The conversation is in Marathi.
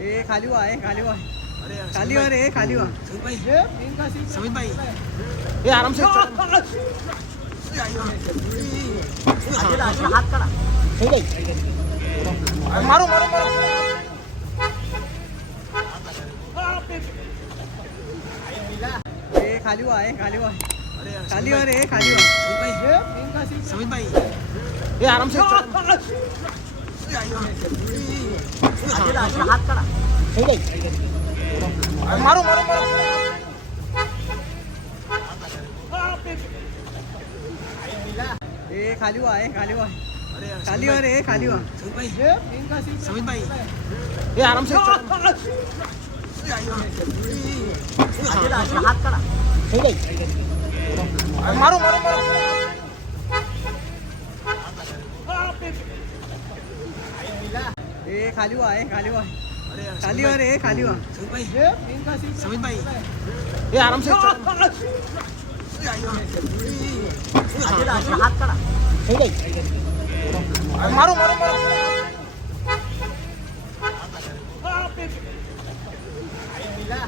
ए खाली हुआ है खाली हुआ खाली हुआ रे खाली हुआ समीत भाई ये आराम से हाथ करा मारो मारो मारो ए खाली हुआ है खाली हुआ खाली हुआ रे खाली हुआ समीत भाई ये आराम से हाथ करा मारो मारो मारो ए खाली हुआ है खाली हुआ खाली हुआ रे खाली हुआ समीत भाई ये आराम से हाथ करा मारो मारो मारो ए खाली हुआ है खाली हुआ खाली हुआ रे खाली हुआ समीत भाई ये आराम से हाथ करा मारो मारो मारो